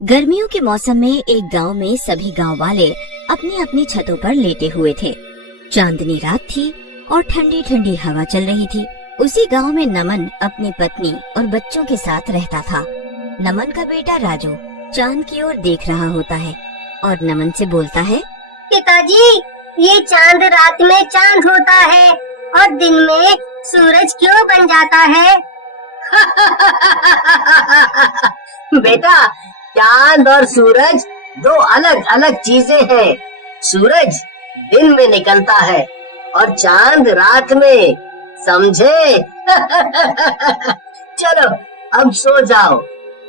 गर्मियों के मौसम में एक गांव में सभी गांव वाले अपनी अपनी छतों पर लेटे हुए थे। चांदनी रात थी और ठंडी ठंडी हवा चल रही थी। उसी गांव में नमन अपनी पत्नी और बच्चों के साथ रहता था। नमन का बेटा राजू चांद की ओर देख रहा होता है और नमन से बोलता है, पिताजी, ये चांद रात में चांद होता है और दिन में सूरज क्यों बन जाता है? बेटा, चांद और सूरज दो अलग अलग चीजें हैं। सूरज दिन में निकलता है और चांद रात में, समझे? चलो अब सो जाओ,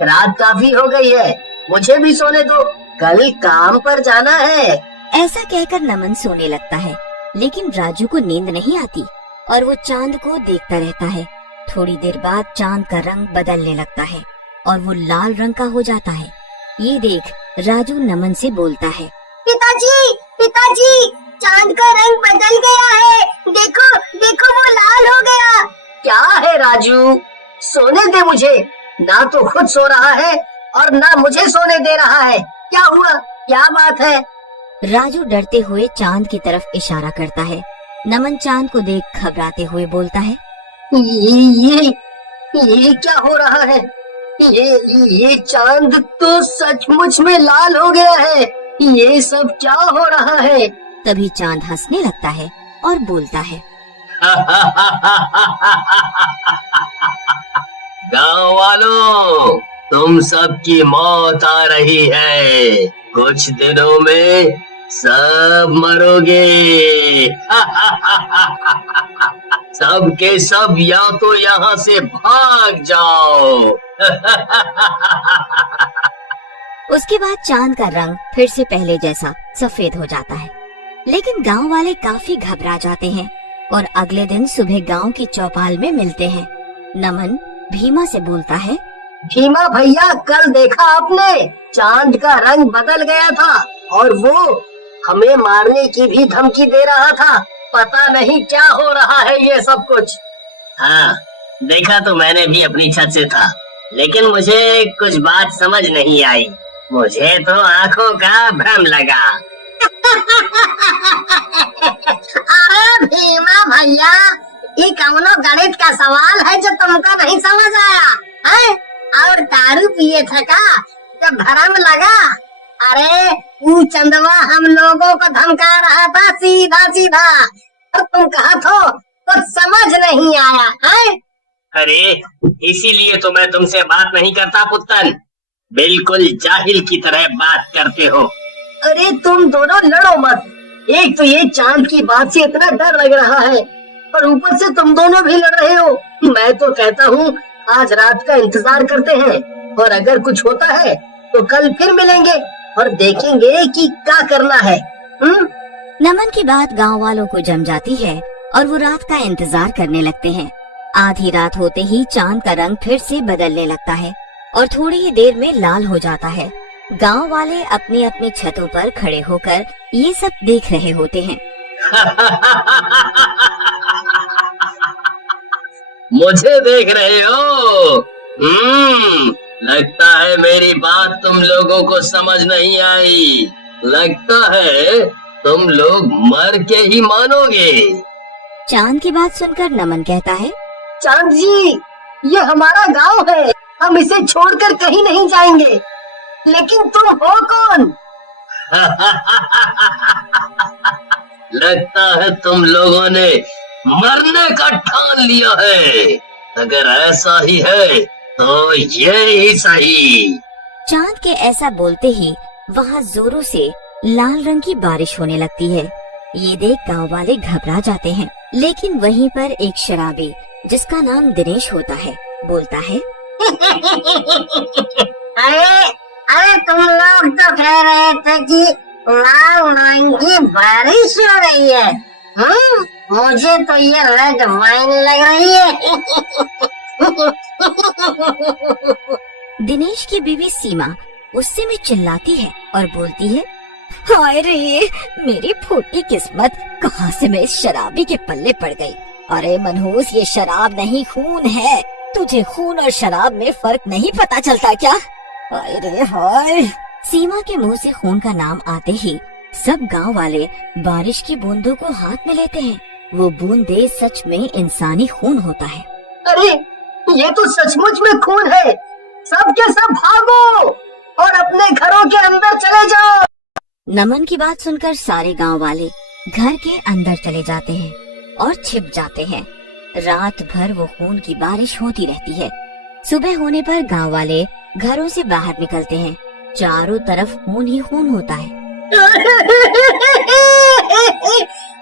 रात काफी हो गई है, मुझे भी सोने दो, कल काम पर जाना है। ऐसा कहकर नमन सोने लगता है, लेकिन राजू को नींद नहीं आती और वो चांद को देखता रहता है। थोड़ी देर बाद चांद का रंग बदलने लगता है और वो लाल रंग का हो जाता है। ये देख राजू नमन से बोलता है, पिताजी, पिताजी, चांद का रंग बदल गया है, देखो देखो वो लाल हो गया। क्या है राजू, सोने दे मुझे, ना तो खुद सो रहा है और ना मुझे सोने दे रहा है। क्या हुआ, क्या बात है? राजू डरते हुए चांद की तरफ इशारा करता है। नमन चांद को देख घबराते हुए बोलता है, ये क्या हो रहा है? ये चांद तो सचमुच में लाल हो गया है। ये सब क्या हो रहा है? तभी चांद हंसने लगता है और बोलता है, गांव वालों, तुम सबकी मौत आ रही है। कुछ दिनों में सब मरोगे। सब के सब या तो यहाँ से भाग जाओ। उसके बाद चांद का रंग फिर से पहले जैसा सफेद हो जाता है। लेकिन गांव वाले काफी घबरा जाते हैं और अगले दिन सुबह गांव की चौपाल में मिलते हैं। नमन भीमा से बोलता है, भीमा भैया, कल देखा आपने, चांद का रंग बदल गया था और वो हमें मारने की भी धमकी दे रहा था। पता नहीं क्या हो रहा है ये सब कुछ। हाँ, देखा तो मैंने भी अपनी छत से था, लेकिन मुझे कुछ बात समझ नहीं आई। मुझे तो आंखों का भ्रम लगा। अरे भीमा भैया, ये कौनो गणित का सवाल है जो तुमको नहीं समझ आया है? और दारू पिए थे का जब भ्रम लगा? अरे वो चंदवा हम लोगों को धमका रहा था सीधा सीधा, और तुम कहा तो कुछ समझ नहीं आया है? अरे इसीलिए तो मैं तुमसे बात नहीं करता पुत्तन, बिल्कुल जाहिल की तरह बात करते हो। अरे तुम दोनों लड़ो मत। एक तो ये चांद की बात से इतना डर लग रहा है और ऊपर से तुम दोनों भी लड़ रहे हो। मैं तो कहता हूँ आज रात का इंतजार करते हैं और अगर कुछ होता है तो कल फिर मिलेंगे और देखेंगे कि क्या करना है। नमन की बात गांव वालों को जम जाती है और वो रात का इंतजार करने लगते हैं। आधी रात होते ही चांद का रंग फिर से बदलने लगता है और थोड़ी ही देर में लाल हो जाता है। गांव वाले अपनी अपनी छतों पर खड़े होकर ये सब देख रहे होते हैं। मुझे देख रहे हो? लगता है मेरी बात तुम लोगों को समझ नहीं आई। लगता है तुम लोग मर के ही मानोगे। चांद की बात सुनकर नमन कहता है, चांद जी, ये हमारा गांव है, हम इसे छोड़कर कहीं नहीं जाएंगे। लेकिन तुम हो कौन? लगता है तुम लोगों ने मरने का ठान लिया है। अगर ऐसा ही है तो ये ही सही। चांद के ऐसा बोलते ही वहाँ जोरों से लाल रंग की बारिश होने लगती है। ये देख गांव वाले घबरा जाते हैं। लेकिन वहीं पर एक शराबी जिसका नाम दिनेश होता है बोलता है, अरे तुम लोग तो कह रहे थे कि लाल रंग की बारिश हो रही है। मुझे तो ये रेड वाइन लग रही है। दिनेश की बीवी सीमा गुस्से में चिल्लाती है और बोलती है, हाय रे, मेरी फूटी किस्मत, कहाँ से मैं इस शराबी के पल्ले पड़ गई। अरे मनहूस, ये शराब नहीं खून है। तुझे खून और शराब में फर्क नहीं पता चलता क्या? अरे हाय। सीमा के मुंह से खून का नाम आते ही सब गांव वाले बारिश की बूंदों को हाथ में लेते हैं। वो बूंदे सच में इंसानी खून होता है। अरे ये तो सचमुच में खून है। सब के सब भागो और अपने घरों के अंदर चले जाओ। नमन की बात सुनकर सारे गांव वाले घर के अंदर चले जाते हैं और छिप जाते हैं। रात भर वो खून की बारिश होती रहती है। सुबह होने पर गांव वाले घरों से बाहर निकलते हैं। चारों तरफ खून ही खून होता है।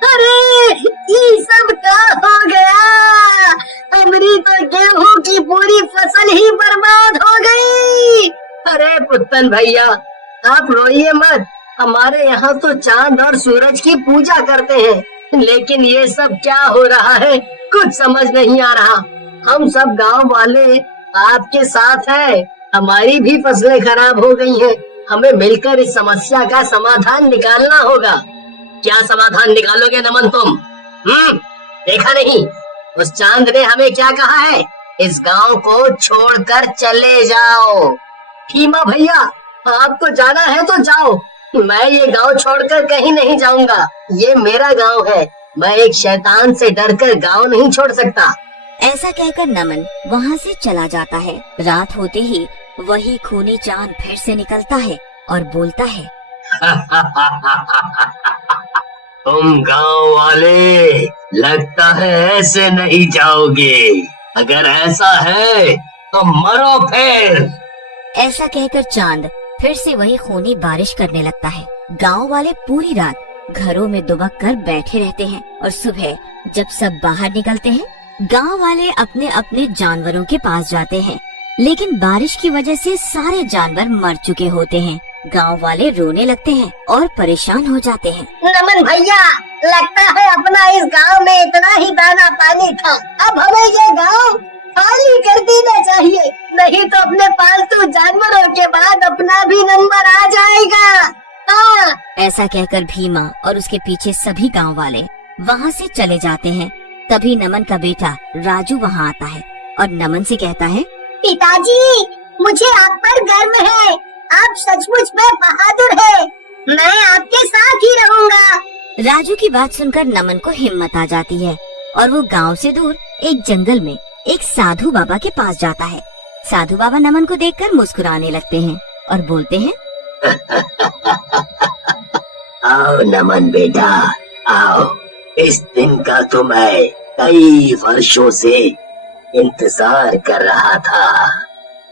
अरे ये सब क्या हो गया? हमारी तो गेहूं की पूरी फसल ही बर्बाद हो गई। अरे पुत्तन भैया, आप रोइए मत। हमारे यहाँ तो चांद और सूरज की पूजा करते हैं, लेकिन ये सब क्या हो रहा है कुछ समझ नहीं आ रहा। हम सब गांव वाले आपके साथ हैं। हमारी भी फसलें खराब हो गई हैं। हमें मिलकर इस समस्या का समाधान निकालना होगा। क्या समाधान निकालोगे नमन तुम? देखा नहीं उस चांद ने हमें क्या कहा है? इस गांव को छोड़कर चले जाओ। भीमा भैया, आपको जाना है तो जाओ। मैं ये गांव छोड़कर कहीं नहीं जाऊंगा। ये मेरा गांव है। मैं एक शैतान से डरकर गांव नहीं छोड़ सकता। ऐसा कहकर नमन वहाँ से चला जाता है। रात होते ही वही खूनी चांद फिर से निकलता है और बोलता है, तुम गांव वाले लगता है ऐसे नहीं जाओगे। अगर ऐसा है तो मरो फिर। ऐसा कहकर चांद फिर से वही खूनी बारिश करने लगता है। गांव वाले पूरी रात घरों में दुबक कर बैठे रहते हैं और सुबह जब सब बाहर निकलते हैं, गांव वाले अपने अपने जानवरों के पास जाते हैं, लेकिन बारिश की वजह से सारे जानवर मर चुके होते हैं। गांव वाले रोने लगते हैं और परेशान हो जाते हैं। नमन भैया, लगता है अपना इस गांव में इतना ही दाना पानी था। अब हमें ये गांव खाली कर देना चाहिए, नहीं तो अपने पालतू जानवरों के बाद अपना भी नंबर आ जाएगा। हाँ। ऐसा कहकर भीमा और उसके पीछे सभी गांव वाले वहाँ से चले जाते हैं। तभी नमन का बेटा राजू वहाँ आता है और नमन से कहता है, पिताजी, मुझे आप पर गर्व है। आप सचमुच में बहादुर हैं। मैं आपके साथ ही रहूंगा। राजू की बात सुनकर नमन को हिम्मत आ जाती है और वो गांव से दूर एक जंगल में एक साधु बाबा के पास जाता है। साधु बाबा नमन को देखकर मुस्कुराने लगते हैं और बोलते हैं, आओ नमन बेटा, आओ। इस दिन का तो मैं कई वर्षों से इंतजार कर रहा था।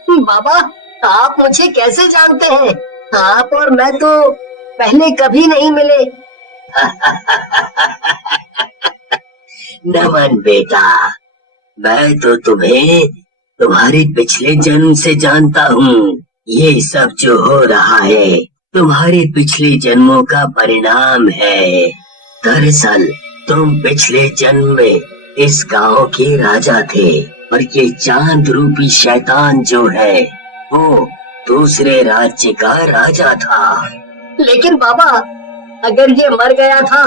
बाबा, आप मुझे कैसे जानते हैं? आप और मैं तो पहले कभी नहीं मिले। नमन बेटा, मैं तो तुम्हें तुम्हारे पिछले जन्म से जानता हूँ। ये सब जो हो रहा है तुम्हारे पिछले जन्मों का परिणाम है। दरअसल तुम पिछले जन्म में इस गांव के राजा थे और ये चांद रूपी शैतान जो है वो दूसरे राज्य का राजा था। लेकिन बाबा, अगर ये मर गया था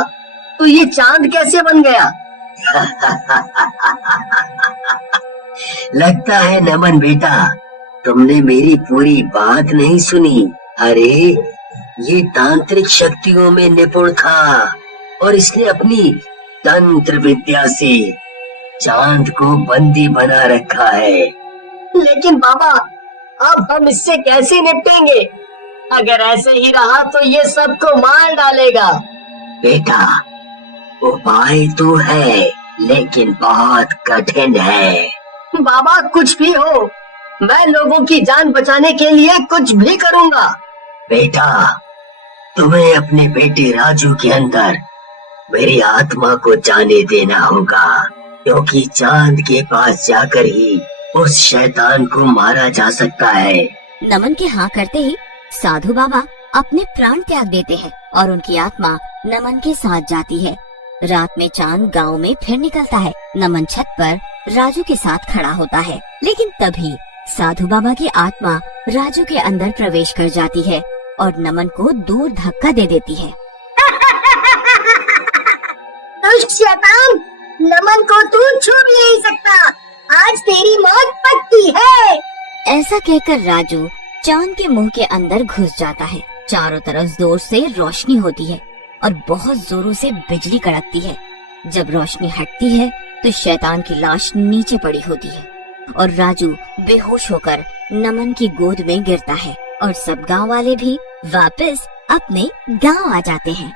तो ये चांद कैसे बन गया? लगता है नमन बेटा तुमने मेरी पूरी बात नहीं सुनी। अरे ये तांत्रिक शक्तियों में निपुण था और इसने अपनी तंत्र विद्या से चांद को बंदी बना रखा है। लेकिन बाबा, अब हम इससे कैसे निपटेंगे? अगर ऐसे ही रहा तो ये सबको मार डालेगा। बेटा, उपाय तो है लेकिन बहुत कठिन है। बाबा, कुछ भी हो, मैं लोगों की जान बचाने के लिए कुछ भी करूंगा। बेटा, तुम्हें अपने बेटे राजू के अंदर मेरी आत्मा को जाने देना होगा, क्योंकि चांद के पास जाकर ही उस शैतान को मारा जा सकता है। नमन के हाँ करते ही साधु बाबा अपने प्राण त्याग देते हैं और उनकी आत्मा नमन के साथ जाती है। रात में चांद गांव में फिर निकलता है। नमन छत पर राजू के साथ खड़ा होता है, लेकिन तभी साधु बाबा की आत्मा राजू के अंदर प्रवेश कर जाती है और नमन को दूर धक्का दे देती है। दुष्ट शैतान, नमन को तू छू भी नहीं सकता। आज तेरी मौत पक्की है। ऐसा कहकर राजू चांद के मुंह के अंदर घुस जाता है। चारों तरफ जोर से रोशनी होती है और बहुत जोरों से बिजली कड़कती है। जब रोशनी हटती है तो शैतान की लाश नीचे पड़ी होती है और राजू बेहोश होकर नमन की गोद में गिरता है और सब गांव वाले भी वापस अपने गांव आ जाते हैं।